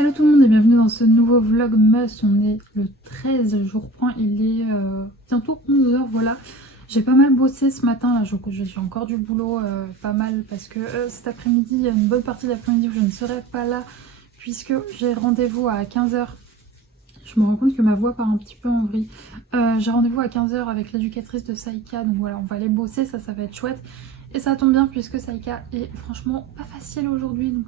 Hello tout le monde et bienvenue dans ce nouveau vlog must. On est le 13, je reprends, il est bientôt 11h, voilà. J'ai pas mal bossé ce matin, là j'ai encore du boulot, pas mal, parce que cet après-midi, il y a une bonne partie d'après-midi où je ne serai pas là, puisque j'ai rendez-vous à 15h. Je me rends compte que ma voix part un petit peu en vrille. J'ai rendez-vous à 15h avec l'éducatrice de Saïka, donc voilà, on va aller bosser, ça va être chouette. Et ça tombe bien puisque Saïka est franchement pas facile aujourd'hui, donc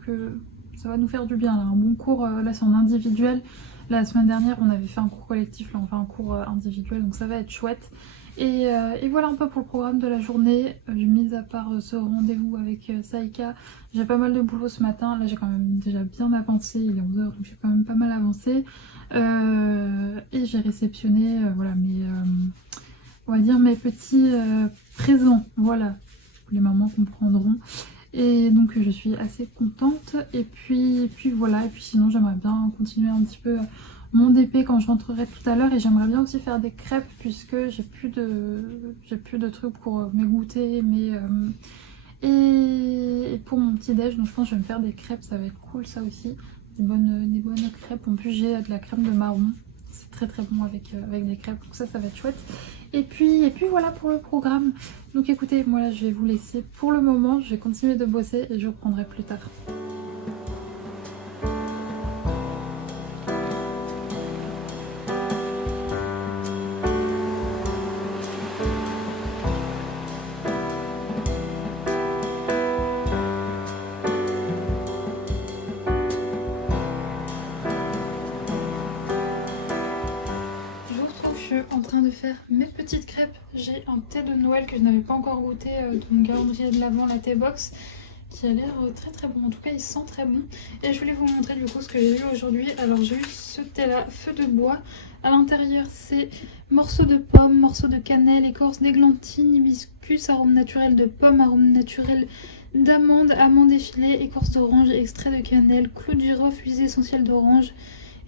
ça va nous faire du bien là. Un bon cours, là c'est en individuel. La semaine dernière on avait fait un cours collectif, là on fait un cours individuel, donc ça va être chouette. Et voilà un peu pour le programme de la journée. Mis à part ce rendez-vous avec Saïka, j'ai pas mal de boulot ce matin. Là j'ai quand même déjà bien avancé, il est 11h donc j'ai quand même pas mal avancé. Et j'ai réceptionné voilà on va dire mes petits présents, voilà, les mamans comprendront. Et donc je suis assez contente. Et puis voilà, et puis sinon j'aimerais bien continuer un petit peu mon DP quand je rentrerai tout à l'heure. Et j'aimerais bien aussi faire des crêpes puisque j'ai plus de trucs pour mes goûters, et pour mon petit déj. Donc je pense que je vais me faire des crêpes, ça va être cool ça aussi. Des bonnes crêpes. En plus j'ai de la crème de marron. C'est très très bon avec des crêpes, donc ça va être chouette. Et puis voilà pour le programme. Donc écoutez, moi là je vais vous laisser pour le moment, je vais continuer de bosser et je reprendrai plus tard. En train de faire mes petites crêpes. J'ai un thé de Noël que je n'avais pas encore goûté dans mon calendrier de l'Avent, la thé box, qui a l'air très très bon. En tout cas il sent très bon. Et je voulais vous montrer du coup ce que j'ai eu aujourd'hui. Alors j'ai eu ce thé là, feu de bois. À l'intérieur c'est morceaux de pommes, morceaux de cannelle, écorce d'églantine, hibiscus, arôme naturel de pomme, arôme naturel d'amande, amandes effilées, écorce d'orange, extrait de cannelle, clou de girofle, huile essentielle d'orange.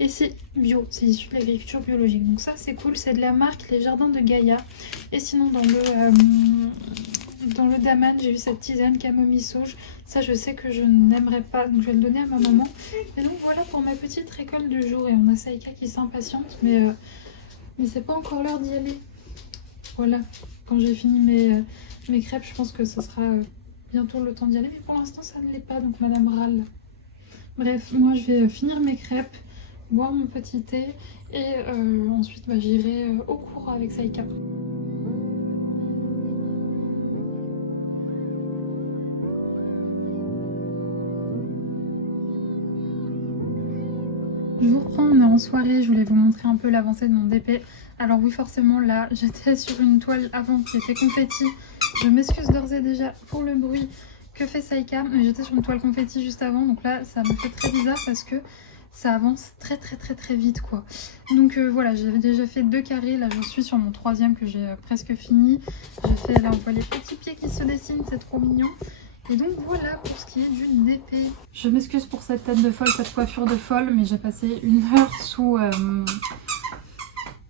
Et c'est bio, c'est issu de l'agriculture biologique. Donc ça c'est cool, c'est de la marque Les Jardins de Gaïa. Et sinon dans le daman, j'ai vu cette tisane camomille sauge. Ça je sais que je n'aimerais pas, donc je vais le donner à ma maman. Et donc voilà pour ma petite récolte du jour. Et on a Saïka qui s'impatiente, mais c'est pas encore l'heure d'y aller. Voilà, quand j'ai fini mes crêpes, je pense que ce sera bientôt le temps d'y aller. Mais pour l'instant ça ne l'est pas, donc madame râle. Bref, moi je vais finir mes crêpes, boire mon petit thé et ensuite j'irai au cours avec Saïka. Je vous reprends, on est en soirée, je voulais vous montrer un peu l'avancée de mon DP. Alors oui forcément là j'étais sur une toile avant qui était confetti. Je m'excuse d'ores et déjà pour le bruit que fait Saïka, mais j'étais sur une toile confetti juste avant, donc là ça me fait très bizarre parce que ça avance très vite quoi. Donc voilà, j'avais déjà fait 2 carrés, là j'en suis sur mon 3e que j'ai presque fini. J'ai fait, là on voit les petits pieds qui se dessinent, c'est trop mignon. Et donc voilà pour ce qui est du DP. Je m'excuse pour cette tête de folle, cette coiffure de folle, mais j'ai passé 1 heure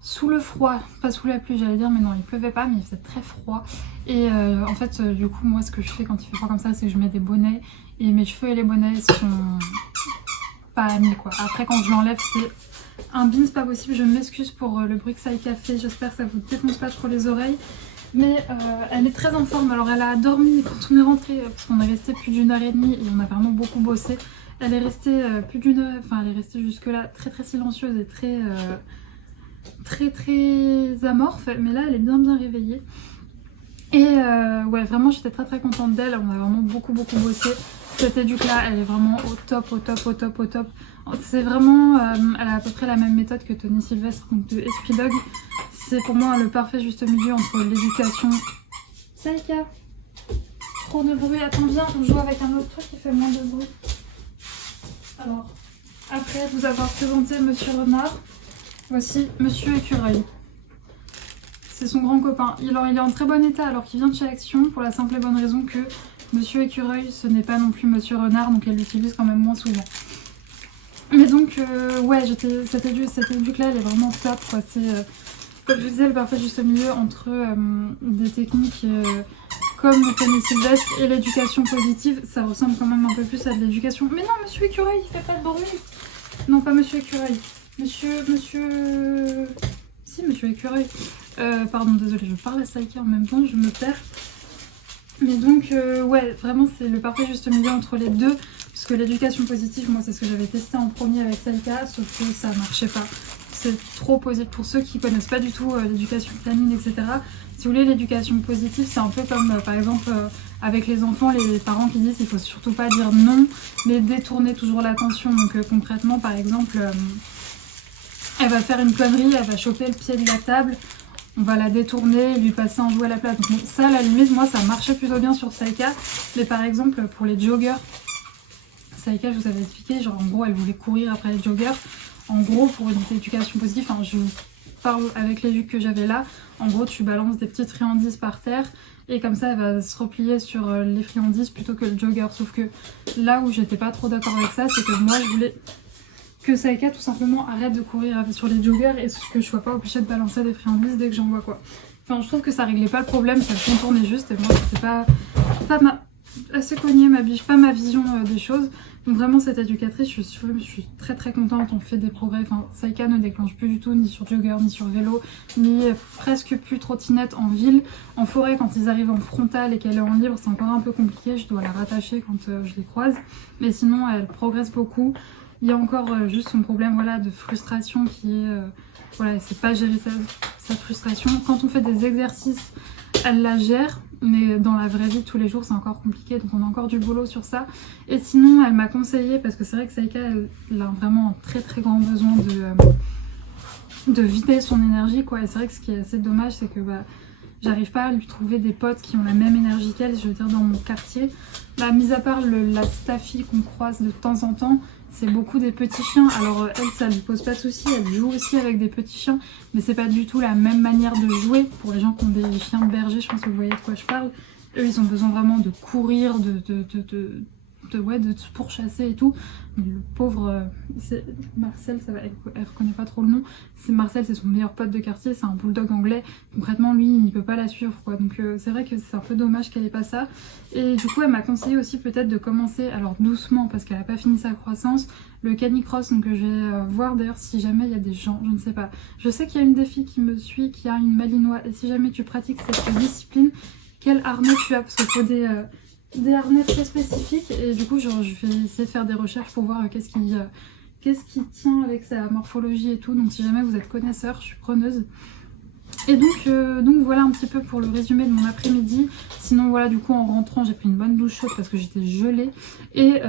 sous le froid, pas sous la pluie j'allais dire, mais non il pleuvait pas, mais il faisait très froid. Et en fait du coup moi ce que je fais quand il fait froid comme ça, c'est que je mets des bonnets, et mes cheveux et les bonnets sont pas amis quoi. Après quand je l'enlève c'est un bin, c'est pas possible. Je m'excuse pour le bruit que Saïka fait, j'espère que ça vous défonce pas trop les oreilles. Mais elle est très en forme. Alors elle a dormi quand on est rentré, parce qu'on est resté plus d'1h30 et on a vraiment beaucoup bossé. Elle est restée plus d'une heure, enfin elle est restée jusque là très silencieuse et très amorphe. Mais là elle est bien réveillée. Et ouais vraiment j'étais très contente d'elle, on a vraiment beaucoup bossé. Cette éduque là elle est vraiment au top. C'est vraiment, elle a à peu près la même méthode que Tony Sylvestre, donc de Esprit Dog. C'est pour moi le parfait juste milieu entre l'éducation... Saïka, trop de bruit, attends viens, on joue avec un autre truc qui fait moins de bruit. Alors, après vous avoir présenté Monsieur Renard, voici Monsieur Écureuil. C'est son grand copain. Il est en très bon état alors qu'il vient de chez Action, pour la simple et bonne raison que Monsieur Écureuil ce n'est pas non plus Monsieur Renard, donc elle l'utilise quand même moins souvent. Mais donc ouais, cette éduque là elle est vraiment top quoi. C'est comme je vous disais le parfait juste milieu entre des techniques comme Tony Sylvestre et l'éducation positive. Ça ressemble quand même un peu plus à de l'éducation. Mais non monsieur Écureuil il fait pas de bruit. Non, pas Monsieur Écureuil. Si, Monsieur Écureuil. Pardon, désolée, je parle à Saïka en même temps, je me perds. Mais donc, ouais, vraiment, c'est le parfait juste milieu entre les deux. Parce que l'éducation positive, moi, c'est ce que j'avais testé en premier avec Saïka, sauf que ça marchait pas. C'est trop positif. Pour ceux qui connaissent pas du tout l'éducation canine, etc., si vous voulez, l'éducation positive, c'est un peu comme, par exemple, avec les enfants, les parents qui disent qu'il faut surtout pas dire non, mais détourner toujours l'attention. Donc, concrètement, par exemple, elle va faire une connerie, elle va choper le pied de la table, on va la détourner, lui passer un jouet à la place. Donc ça, à la limite, moi, ça marchait plutôt bien sur Saïka. Mais par exemple, pour les joggers, Saïka, je vous avais expliqué, genre en gros, elle voulait courir après les joggers. En gros, pour une éducation positive, enfin, je parle avec l'éduc que j'avais là, en gros, tu balances des petites friandises par terre et comme ça, elle va se replier sur les friandises plutôt que le jogger. Sauf que là où j'étais pas trop d'accord avec ça, c'est que moi, je voulais que Saïka tout simplement arrête de courir sur les joggers et que je sois pas obligée de balancer des friandises dès que j'en vois quoi. Enfin, je trouve que ça réglait pas le problème, ça contournait juste et moi c'était pas assez cogné pas ma vision des choses. Donc vraiment cette éducatrice, je suis très très contente, on fait des progrès. Enfin, Saïka ne déclenche plus du tout ni sur jogger, ni sur vélo, ni presque plus trottinette en ville. En forêt, quand ils arrivent en frontal et qu'elle est en libre, c'est encore un peu compliqué, je dois la rattacher quand je les croise. Mais sinon, elle progresse beaucoup. Il y a encore juste son problème voilà, de frustration qui est... voilà, elle sait pas gérer sa frustration. Quand on fait des exercices, elle la gère, mais dans la vraie vie, tous les jours, c'est encore compliqué, donc on a encore du boulot sur ça. Et sinon, elle m'a conseillé, parce que c'est vrai que Saïka, elle a vraiment un très très grand besoin de vider son énergie, quoi. Et c'est vrai que ce qui est assez dommage, c'est que... j'arrive pas à lui trouver des potes qui ont la même énergie qu'elle, je veux dire, dans mon quartier. Bah, mis à part la staffie qu'on croise de temps en temps, c'est beaucoup des petits chiens. Alors elle, ça lui pose pas de soucis, elle joue aussi avec des petits chiens, mais c'est pas du tout la même manière de jouer. Pour les gens qui ont des chiens de berger, je pense que vous voyez de quoi je parle. Eux, ils ont besoin vraiment de courir, de se pourchasser et tout. Mais le pauvre, c'est Marcel, elle reconnaît pas trop le nom. C'est Marcel, c'est son meilleur pote de quartier, c'est un bulldog anglais. Concrètement, lui, il peut pas la suivre, quoi. Donc c'est vrai que c'est un peu dommage qu'elle ait pas ça. Et du coup, elle m'a conseillé aussi peut-être de commencer, alors doucement, parce qu'elle a pas fini sa croissance, le canicross. Donc je vais voir d'ailleurs si jamais il y a des gens, je ne sais pas. Je sais qu'il y a une des filles qui me suit, qui a une malinois. Et si jamais tu pratiques cette discipline, quel harnais tu as? Parce qu'il faut des harnais très spécifiques et du coup je vais essayer de faire des recherches pour voir qu'est-ce qui tient avec sa morphologie et tout. Donc si jamais vous êtes connaisseur, je suis preneuse. Et donc voilà un petit peu pour le résumé de mon après-midi. Sinon voilà, du coup en rentrant j'ai pris une bonne douche chaude parce que j'étais gelée et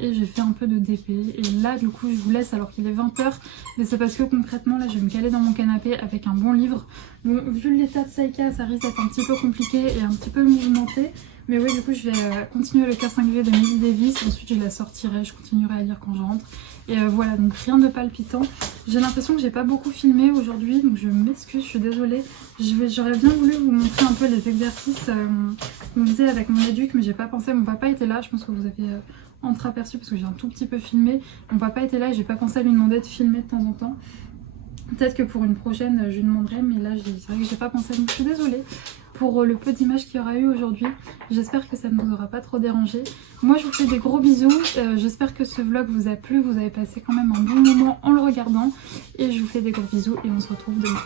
j'ai fait un peu de DP. Et là du coup je vous laisse alors qu'il est 20h, mais c'est parce que concrètement là je vais me caler dans mon canapé avec un bon livre. Bon, vu l'état de Saïka, ça risque d'être un petit peu compliqué et un petit peu mouvementé. Mais oui, du coup, je vais continuer le cœur cinglé de Milly Davis. Ensuite, je la sortirai, je continuerai à lire quand je rentre. Et voilà, donc rien de palpitant. J'ai l'impression que j'ai pas beaucoup filmé aujourd'hui, donc je m'excuse, je suis désolée. J'aurais bien voulu vous montrer un peu les exercices qu'on faisait avec mon éduc, mais j'ai pas pensé. Mon papa était là, je pense que vous avez entreaperçu parce que j'ai un tout petit peu filmé. Mon papa était là et j'ai pas pensé à lui demander de filmer de temps en temps. Peut-être que pour une prochaine, je lui demanderai, mais là, c'est vrai que j'ai pas pensé, donc je suis désolée pour le peu d'images qu'il y aura eu aujourd'hui. J'espère que ça ne vous aura pas trop dérangé. Moi, je vous fais des gros bisous. J'espère que ce vlog vous a plu, vous avez passé quand même un bon moment en le regardant. Et je vous fais des gros bisous et on se retrouve demain.